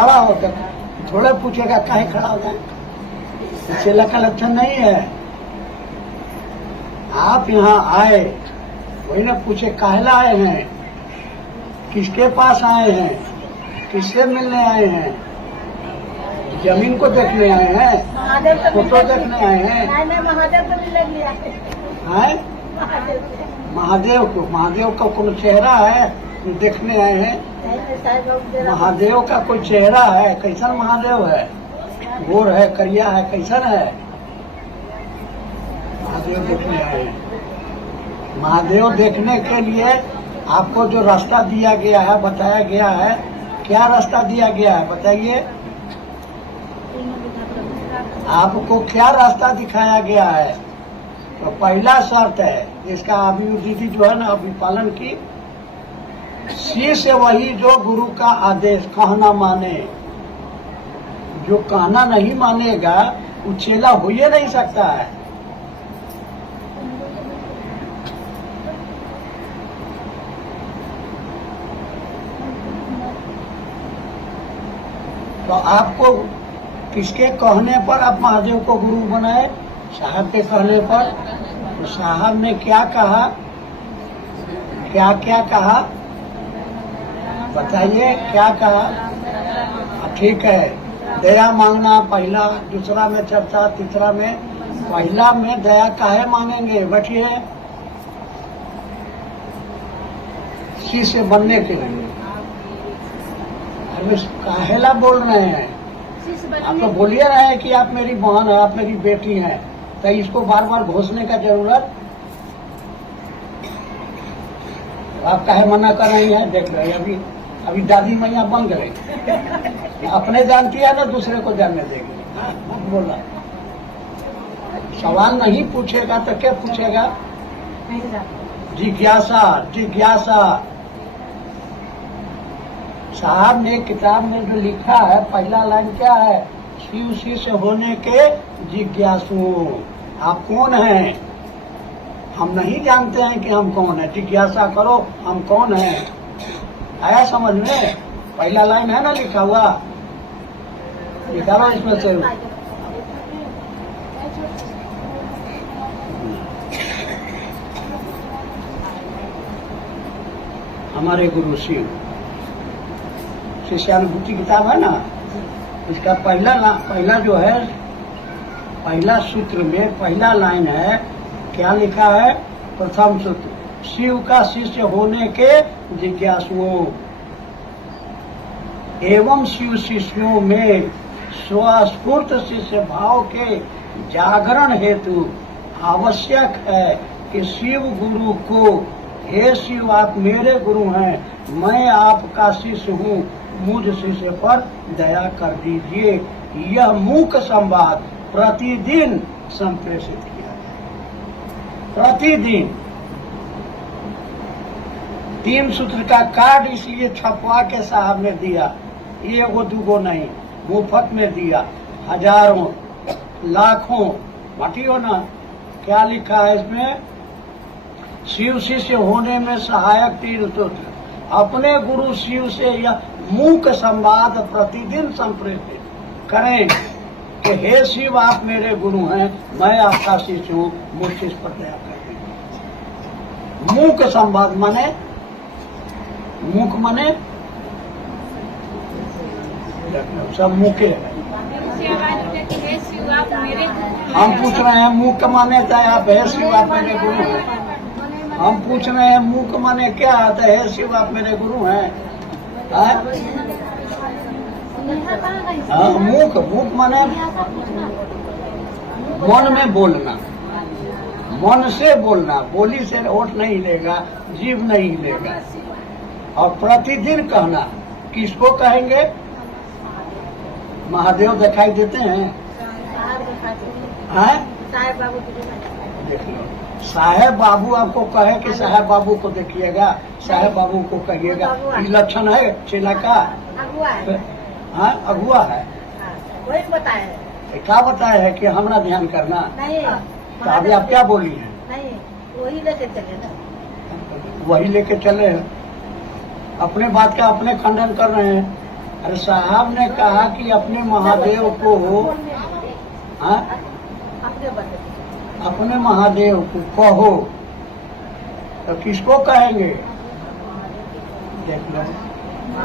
खड़ा होकर थोड़ा पूछेगा काहे खड़ा हो जाए, चेला का लक्षण नहीं है। आप यहाँ आए वही ना पूछे काहेला आए हैं, किसके पास आए हैं, किससे मिलने आए हैं, जमीन को देखने आए हैं, फोटो देखने आए हैं। महादेव को मिलने लिया है महादेव को, महादेव का कोई चेहरा है देखने आए हैं। महादेव का कोई चेहरा है, कैसन महादेव है, गोर है, करिया है, कैसन है? महादेव देखने आए हैं। महादेव देखने के लिए आपको जो रास्ता दिया गया है, बताया गया है, क्या रास्ता दिया गया है बताइए? आपको क्या रास्ता दिखाया गया है? तो पहला शर्त है इसका अभिवृद्धि जो है ना, अभी पालन की, शिष्य वही जो गुरु का आदेश कहना माने। जो कहना नहीं मानेगा वो चेला हो ही नहीं सकता है। तो आपको किसके कहने पर आप महादेव को गुरु बनाए? साहब के कहने पर। तो साहब ने क्या कहा, क्या क्या कहा बताइए, क्या कहा? ठीक है, दया मांगना पहला, दूसरा में चर्चा, तीसरा में, पहला में दया काहे मांगेंगे? बैठिए, शिष्य बनने के लिए। अरे काहेला बोल रहे हैं? आप तो बोलिए रहे हैं कि आप मेरी बहन है, आप मेरी बेटी हैं, तो इसको बार बार घोषणे का जरूरत? आप काहे मना कर रही हैं? देख रहे हैं अभी दादी मैया बन गए, अपने जानती है ना, दूसरे को जानने देंगे। बोला सवाल नहीं पूछेगा तो क्या पूछेगा? जिज्ञासा, जिज्ञासा। साहब ने किताब में जो लिखा है, पहला लाइन क्या है? शिव शिष्य होने के जिज्ञासु। आप कौन हैं? हम नहीं जानते हैं कि हम कौन है, जिज्ञासा करो हम कौन हैं। आया समझ में? पहला लाइन है ना लिखा हुआ, लिखा हुआ इसमें से। हमारे गुरु शिव, शिष्यानुभूति किताब है ना, इसका पहला जो है, पहला सूत्र में पहला लाइन है, क्या लिखा है? प्रथम सूत्र, शिव का शिष्य होने के जिज्ञासुओं एवं शिव शिष्यों में स्वस्फूर्त शिष्य भाव के जागरण हेतु आवश्यक है कि शिव गुरु को, हे शिव आप मेरे गुरु हैं, मैं आपका शिष्य हूँ, मुझ शिष्य पर दया कर दीजिए। यह मूक संवाद प्रतिदिन संप्रेषित किया, प्रतिदिन। 3 सूत्र का कार्ड इसलिए छपवा के साहब ने दिया, ये वो दूगो नहीं, मुफ्त में दिया, हजारों लाखों। बाटियो ना, क्या लिखा है इसमें? शिव शिष्य होने में सहायक 3 सूत्र, अपने गुरु शिव से यह मूक संवाद प्रतिदिन संप्रेषित करें कि हे शिव आप मेरे गुरु हैं, मैं आपका शिष्य हूँ, मुझ शिष्य पर दया करें। मूक संवाद माने, मुख माने सब मुखे है। हम पूछ रहे हैं मुख माने था आप, हे शिव आप मेरे गुरु हैं। हम पूछ रहे हैं मुख माने क्या आता है? हे शिव आप मेरे गुरु हैं। मुख, मुख माने मन में बोलना, मन से बोलना, बोली से होठ नहीं लेगा, जीभ नहीं लेगा। और प्रतिदिन कहना, किसको कहेंगे? महादेव दिखाई देते हैं? साहेब बाबू। देखिए, साहेब बाबू आपको कहे कि साहेब बाबू को देखिएगा, साहेब बाबू को कहिएगा, ये लक्षण है चेला का? अगुआ है। हाँ, अगुआ है। वही बताया है। क्या बताया है कि हमारा ध्यान करना? नहीं। तो अभी आप क्या बोली है? नहीं, वही लेके चले ना। वही लेके चले हैं, अपने बात का अपने खंडन कर रहे हैं। अरे साहब ने कहा कि अपने महादेव को, हाँ, अपने महादेव को कहो, तो किसको कहेंगे? देख लो,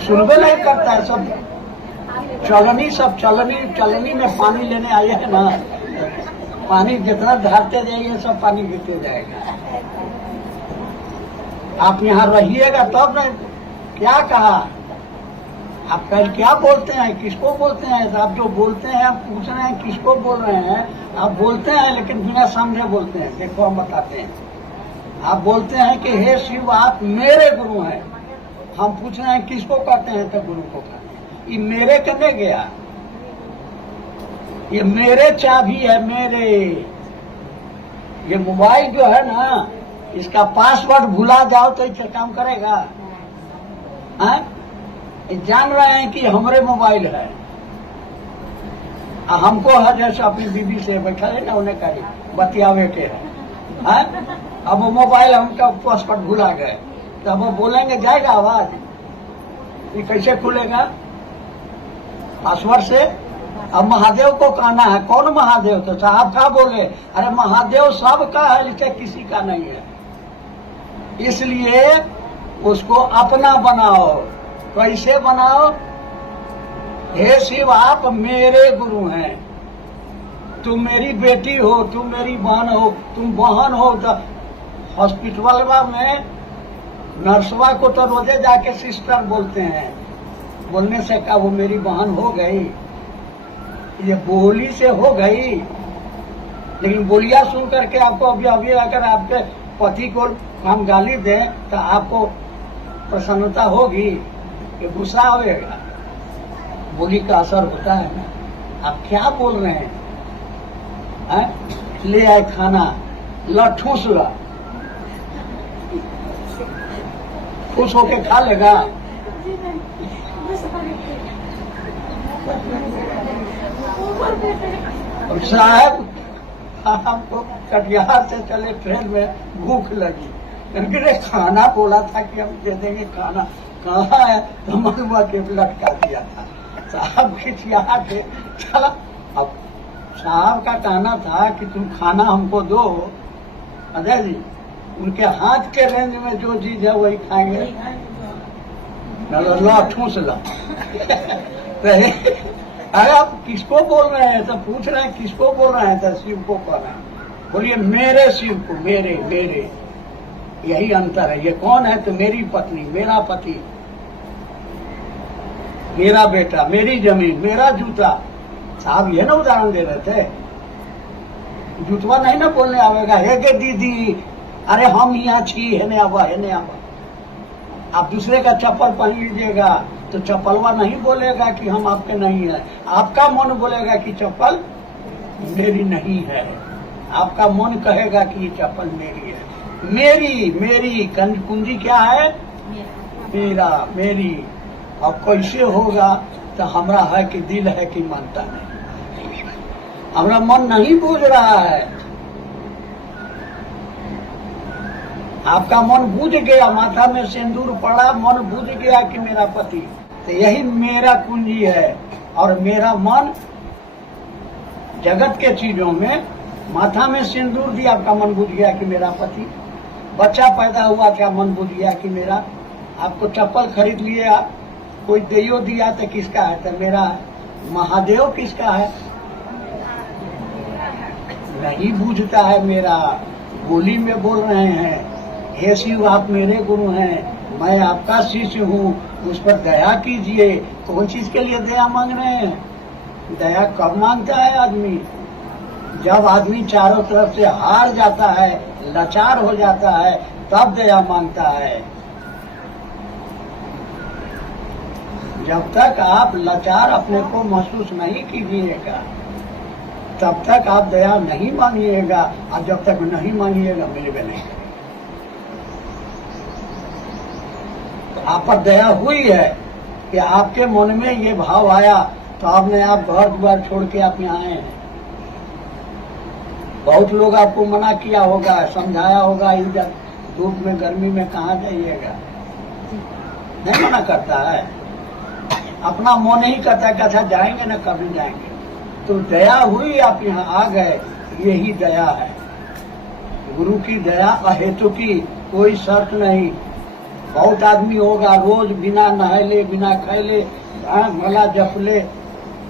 सुनबे नहीं करता है। सब चलनी में पानी लेने आए हैं ना, पानी जितना धारते जाइए सब पानी गिरते जाएगा। आप यहाँ रहिएगा तब नहीं। क्या कहा? आप कल क्या बोलते हैं, किसको बोलते हैं? आप जो बोलते हैं, आप पूछ रहे हैं किसको बोल रहे हैं। आप बोलते हैं लेकिन बिना समझे बोलते हैं। देखो हम बताते हैं। आप बोलते हैं कि हे शिव आप मेरे गुरु हैं। हम पूछ रहे हैं किसको कहते हैं, तो गुरु को कहते हैं। ये मेरे करने गया, ये मेरे चाबी है, मेरे। ये मोबाइल जो है ना, इसका पासवर्ड भुला जाओ तो इससे काम करेगा? जान रहे हैं कि हमारे मोबाइल है। हमको है जैसे अपनी बीबी से बैठा है ना, उन्हें कही बतियावे के है। अब वो मोबाइल हमका पासवर्ड भुला गए, तो अब वो बोलेंगे जाएगा आवाज? ये कैसे खुलेगा? पासवर्ड से। अब महादेव को कहना है, कौन महादेव? तो साहब का बोले, अरे महादेव सबका है, इसे किसी का नहीं है। इसलिए उसको अपना बनाओ। कैसे बनाओ? हे शिव आप मेरे गुरु हैं। तुम मेरी बेटी हो, तुम मेरी बहन हो, तुम बहन हो। तो हॉस्पिटल में नर्सवा को तो रोजे जाके सिस्टर बोलते हैं। बोलने से क्या वो मेरी बहन हो गई? ये बोली से हो गई। लेकिन बोलिया सुन करके आपको अभी अगर आपके पति को हम गाली दें तो आपको प्रसन्नता होगी, ये गुस्सा आएगा। बोली का असर होता है ना। आप क्या बोल रहे हैं? ले आए खाना, लठूस ला, खुश होके खा लेगा। साहब हमको कटिहार से चले ट्रेन में, भूख लगी, इनके खाना बोला था कि हम दे देंगे खाना। कहाँ है? तो मनुआ के लटका दिया था। साहब खिचिया के चला। अब साहब का कहना था कि तुम खाना हमको दो। अजय जी उनके हाथ के रेंज में जो चीज है वही खाएंगे। ला ठूस ला। अरे आप किसको बोल रहे हैं? तो पूछ रहे हैं किसको बोल रहे हैं? तो शिव को कह रहे हैं। बोलिए मेरे शिव को, मेरे मेरे, यही अंतर है। ये कौन है? तो मेरी पत्नी, मेरा पति, मेरा बेटा, मेरी जमीन, मेरा जूता। साहब ये ना उदाहरण दे रहे थे। जूतवा नहीं ना बोलने आवेगा, हे गे दीदी, अरे हम यहाँ छी, है नहीं आवा, है नहीं आवा। आप दूसरे का चप्पल पहन लीजिएगा तो चप्पलवा नहीं बोलेगा कि हम आपके नहीं है। आपका मन बोलेगा कि चप्पल मेरी नहीं है। आपका मन कहेगा कि ये चप्पल मेरी है। मेरी मेरी कुंजी क्या है? मेरा, मेरी। अब कैसे होगा? तो हमरा है कि दिल है कि मानता नहीं। हमरा मन नहीं बूझ रहा है। आपका मन बूझ गया, माथा में सिंदूर पड़ा, मन बूझ गया कि मेरा पति। तो यही मेरा कुंजी है। और मेरा मन जगत के चीजों में, माथा में सिंदूर दिया, आपका मन बूझ गया कि मेरा पति। बच्चा पैदा हुआ, क्या मन बूझ गया कि मेरा। आपको चप्पल खरीद लिए, आप कोई देयो दिया तो किसका है? तो मेरा है। महादेव किसका है? नहीं बूझता है मेरा। बोली में बोल रहे हैं, हे शिव आप मेरे गुरु हैं, मैं आपका शिष्य हूँ, उस पर दया कीजिए। कौन चीज के लिए दया मांग रहे हैं? दया कब मांगता है आदमी? जब आदमी चारों तरफ से हार जाता है, लाचार हो जाता है, तब दया मांगता है। जब तक आप लाचार अपने को महसूस नहीं कीजिएगा तब तक आप दया नहीं मांगिएगा, और जब तक नहीं मांगिएगा मिलेगा नहीं। तो आप पर दया हुई है कि आपके मन में ये भाव आया, तो आपने आप घर द्वार छोड़ के आप यहाँ आए हैं। बहुत लोग आपको मना किया होगा, समझाया होगा, इधर धूप में गर्मी में कहाँ जाइएगा। नहीं मना करता है। अपना मन ही करता कि अच्छा जाएंगे ना, कभी जाएंगे। तो दया हुई, आप यहाँ आ गए, यही दया है। गुरु की दया अहेतु की, कोई शर्त नहीं। बहुत आदमी होगा रोज बिना नहले बिना खैले भला जप ले,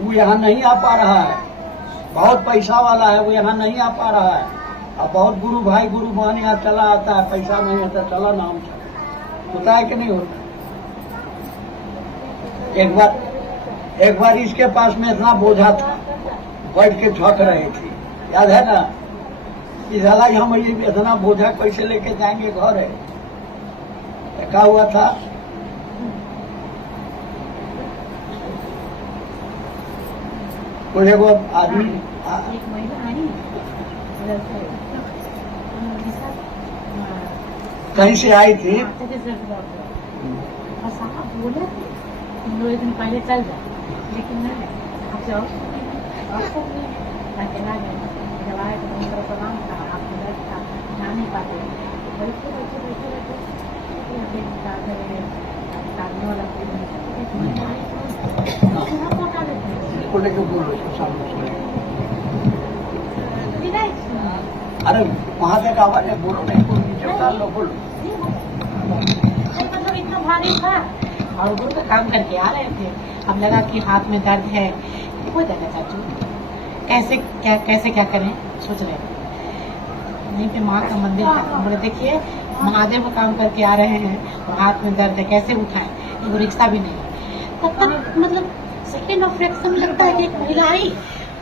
वो यहाँ नहीं आ पा रहा है। बहुत पैसा वाला है, वो यहाँ नहीं आ पा रहा है। अब बहुत गुरु भाई गुरु बहन यहाँ चला आता है, पैसा नहीं होता, चला नाम होता है कि नहीं होता। एक बार इसके पास में इतना बोझा था, बैठ के झक रही थी, याद है ना। इस हालांकि हम ये इतना बोझा कैसे लेके जाएंगे घर है। क्या हुआ था, कोई एगो आदमी एक महिला आई कहीं से आई थी, और साहब बोले तुम 2 दिन पहले चल जाओ, लेकिन नहीं, आप जाओ अकेला गए। जब आए तो उनका प्रणाम था, आपको दर्द था, जा नहीं पाते, बैठे बैठे बैठे बैठे सामने वाला को लेके बोलो सामने। अरे वहां तक आवाज है, बोलो नहीं, बोलो नीचे उतार लो, बोलो। मतलब इतना भारी था और गुरु का काम करके आ रहे थे। अब लगा कि हाथ में दर्द है, हो जाएगा चाचू, कैसे क्या करें, सोच रहे थे। वहीं पे माँ का मंदिर था, बोले देखिए महादेव का काम करके आ रहे हैं और हाथ में दर्द है, कैसे उठाएं, वो रिक्शा भी नहीं। तब तक मतलब सेकेंड ऑफ रिएक्शन लगता है कि एक महिला आई,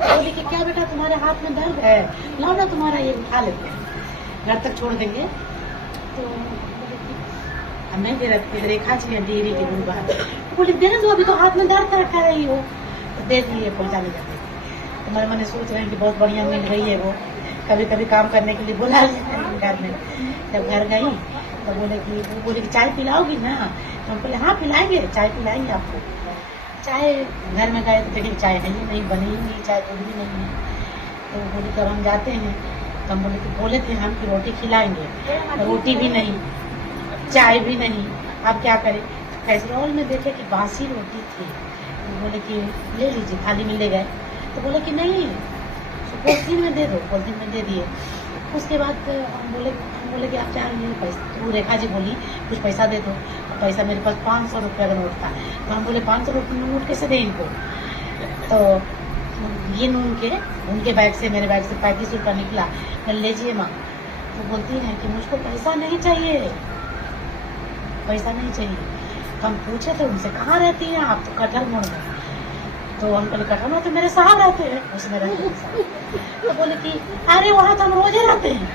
बोले कि क्या बेटा तुम्हारे हाथ में दर्द है, लाओ ना तुम्हारा ये उठा लेते हैं, घर तक छोड़ देंगे। तो हम नहीं दे रहे, रेखा जी डेयरी के गुरु बाहर, तो बोले दे दो, अभी तो हाथ में दर्द रखा रही हो, तो दे दिए, पहुँचाने जाते। तो मैं मैंने सोच रहे हैं कि बहुत बढ़िया मिल रही है वो, कभी कभी काम करने के लिए बुला लेते हैं घर में। जब घर गई तो बोले कि चाय पिलाओगी ना, तो हम बोले हाँ पिलाएंगे, चाय पिलाएंगे आपको। चाय घर में गए तो देखिए चाय है ही नहीं, बनी ही नहीं, चाय दूध भी नहीं है। तो बोले कब हम जाते हैं, तो हम बोले थे हम कि रोटी खिलाएंगे, तो रोटी भी नहीं, चाय भी नहीं। अब क्या करें, कैसरोल में देखे कि बासी रोटी थी, तो बोले कि ले लीजिए, थाली में ले गए। तो बोले कि नहीं, पॉलिथीन में दे दो, पॉलिथीन में दे दिए। उसके बाद हम बोले कि आप चाहिए पैसा, तो रेखा जी बोली कुछ पैसा दे दो। पैसा मेरे पास 500 रुपये का नोट था, तो हम बोले 500 रुपये नोट कैसे दे इनको। तो ये उनके बैग से, मेरे बैग से 35 रुपया निकला। मैं लीजिए माँ। तो बोलती है कि मुझको पैसा नहीं चाहिए, पैसा नहीं चाहिए। तो हम पूछे थे उनसे कहाँ रहती हैं आप, तो कटहल मोड़ में। तो हम बोले कटहल तो मेरे साहब रहते हैं, उसमें रहते हैं। तो बोले कि अरे वहाँ तो हम रोजे रहते हैं।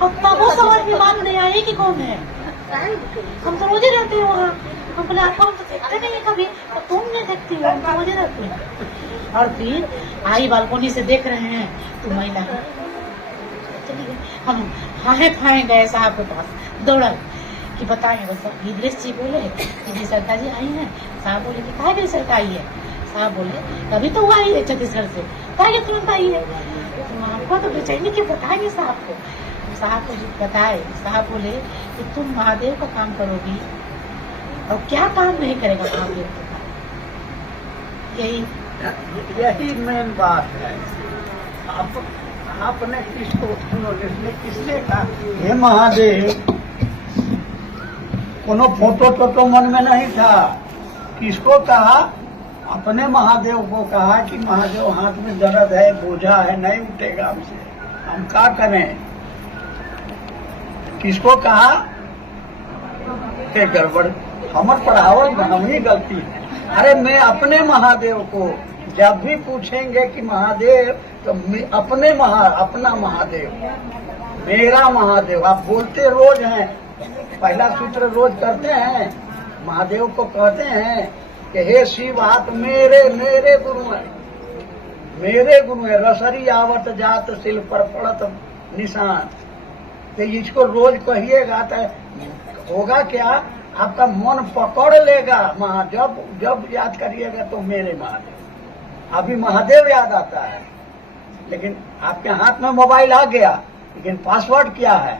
और तब वो समझ में बात नहीं आई कि कौन है, हम तो रोजे रहते हैं वहाँ। हम बोले आपको हम तो देखते नहीं है कभी, तो तुम नहीं देखती हो, हम तो रोजे रहते हैं। और फिर आई बालकोनी से देख रहे हैं तो महिला चलिए, हम हाए गए साहब के पास, दौड़ा कि बताएं। बस गिदरेश जी बोले कि जी सरकार जी आई हैं। साहब बोले कि कहा गई सरकार आई है। साहब बोले अभी तो वो आई है छत्तीसगढ़ से, कहा तुरंत आई है। तो आपको तो बेचैनी क्यों, बताएंगे साहब को। साहब को बताए, साहब बोले कि तुम महादेव का काम करोगी और क्या काम नहीं करेगा महादेव का काम, यही मेन बात है। आपने किसको सुनो, किसने कहा हे महादेव, कोनो फोटो टोटो मन में नहीं था। किसको कहा, अपने महादेव को कहा कि महादेव हाथ में दर्द है, बोझा है, नहीं उठेगा हमसे, हम क्या करें। किसको कहा के गड़बड़, हमारे पढ़ावल में हम ही गलती है। अरे मैं अपने महादेव को जब भी पूछेंगे कि महादेव, तो अपना महादेव, मेरा महादेव। आप बोलते रोज हैं, पहला सूत्र रोज करते हैं, महादेव को कहते हैं कि हे शिव आप मेरे गुरु हैं, मेरे गुरु है। रसरी आवत जात सिल पर पड़त निशान। तो इसको रोज कहिएगा तो होगा क्या, आपका मन पकड़ लेगा। जब याद करिएगा तो मेरे महादेव, अभी महादेव याद आता है। लेकिन आपके हाथ में मोबाइल आ गया, लेकिन पासवर्ड क्या है,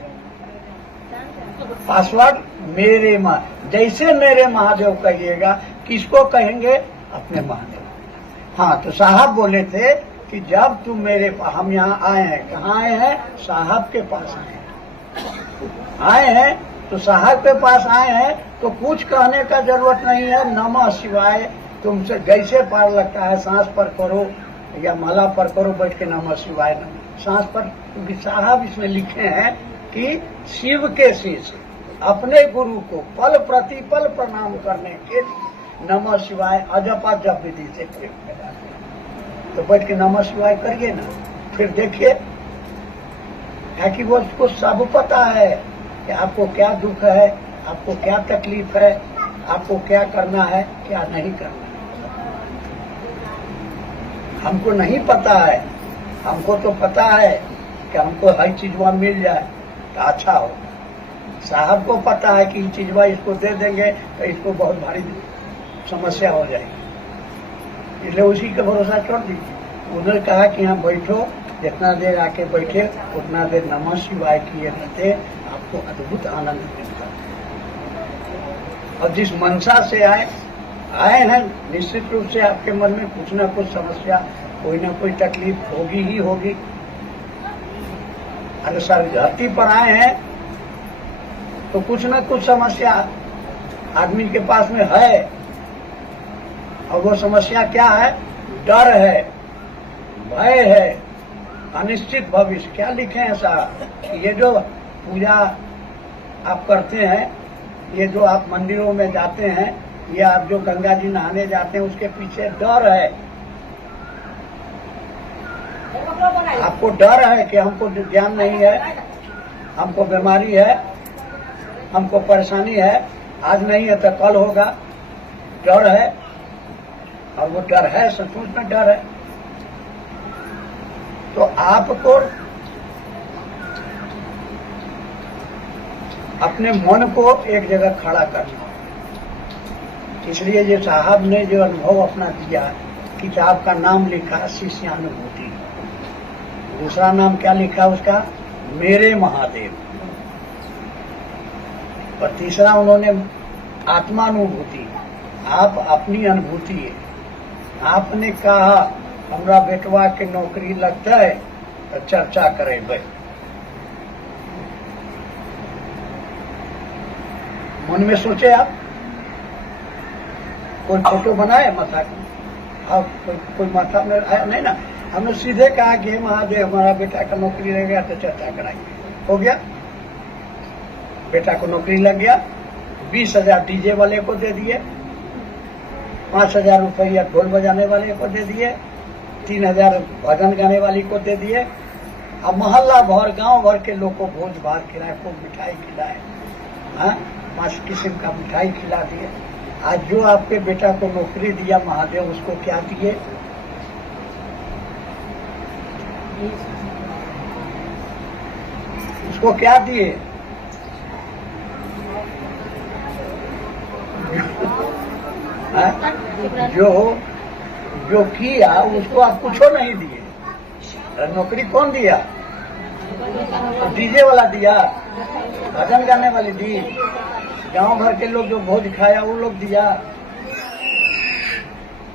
पासवर्ड जैसे मेरे महादेव कहिएगा। किसको कहेंगे, अपने महादेव। हाँ, तो साहब बोले थे कि जब तुम हम यहाँ आए हैं, कहाँ आए हैं? साहब के पास आए हैं तो साहब के पास आए हैं तो कुछ कहने का जरूरत नहीं है। नमः शिवाय तुमसे जैसे पार लगता है, सांस पर करो या माला पर करो, बैठ के नमः शिवाय सांस पर। क्योंकि साहब इसमें लिखे हैं कि शिव के शीश अपने गुरु को पल प्रतिपल प्रणाम करने के लिए नमः शिवाय अजपा जप विधि से प्रयोग कराते हैं। तो बैठ के नमः शिवाय करिए ना, फिर देखिए है कि वो उसको सब पता है कि आपको क्या दुख है, आपको क्या तकलीफ है, आपको क्या करना है, क्या नहीं करना है। हमको नहीं पता है, हमको तो पता है कि हमको हर चीज वहां मिल जाए तो अच्छा हो। साहब को पता है कि ये चीज इसको दे देंगे तो इसको बहुत भारी समस्या हो जाएगी, इसलिए उसी का भरोसा छोड़ दीजिए। उन्होंने कहा कि यहाँ बैठो, जितना देर आके बैठे उतना देर नमः शिवाय किए रहते, आपको अद्भुत आनंद मिलता है। और जिस मनसा से आए हैं, निश्चित रूप से आपके मन में कुछ ना कुछ समस्या, कोई ना कोई तकलीफ होगी ही होगी। अगर सर धरती पर आए हैं तो कुछ ना कुछ समस्या आदमी के पास में है, और वो समस्या क्या है? डर है, भय है, अनिश्चित भविष्य। क्या लिखे हैं साहब? ये जो पूजा आप करते हैं, ये जो आप मंदिरों में जाते हैं, या आप जो गंगा जी नहाने जाते हैं, उसके पीछे डर है। आपको डर है कि हमको ज्ञान नहीं है, हमको बीमारी है, हमको परेशानी है, आज नहीं है तो कल होगा। डर है, और वो डर है, सचमुच में डर है। तो आपको अपने मन को एक जगह खड़ा करना। इसलिए ये साहब ने जो अनुभव अपना दिया, किताब का नाम लिखा शिष्यानुभूति, दूसरा नाम क्या लिखा उसका? मेरे महादेव, और तीसरा उन्होंने आत्मानुभूति, आप अपनी अनुभूति है। आपने कहा हमरा बेटवा के नौकरी लगता है तो चर्चा करे भाई, मन में सोचे आप, कोई फोटो बनाए माथा का, आप कोई माथा में आया नहीं ना। हमने सीधे कहा कि महादेव हमारा बेटा का नौकरी लग गया तो चर्चा कराएंगे। हो गया, बेटा को नौकरी लग गया। 20,000 डीजे वाले को दे दिए, 5,000 रुपया ढोल बजाने वाले को दे दिए, 3,000 भजन गाने वाली को दे दिए। अब मोहल्ला भर, गांव भर के लोग को भोज भात खिलाए, खूब मिठाई खिलाए, 5 किस्म का मिठाई खिला दिए। आज जो आपके बेटा को नौकरी दिया महादेव, उसको क्या दिए? उसको क्या दिए? जो किया उसको आप कुछ नहीं दिए। नौकरी कौन दिया? डीजे वाला दिया, भजन गाने वाली दी, गांव भर के लोग जो भोज खाया वो लोग दिया।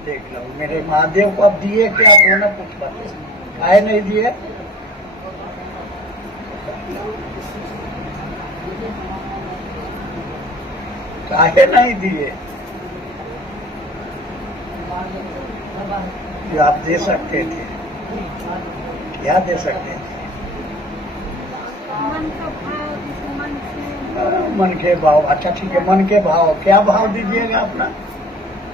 देख लो, मेरे महादेव को अब दिए क्या? तो ना कुछ बात काहे नहीं दिए? काहे नहीं दिए? जो आप दे सकते थे, क्या दे सकते थे? मन के भाव। अच्छा ठीक है, मन के भाव, क्या भाव दीजिएगा अपना?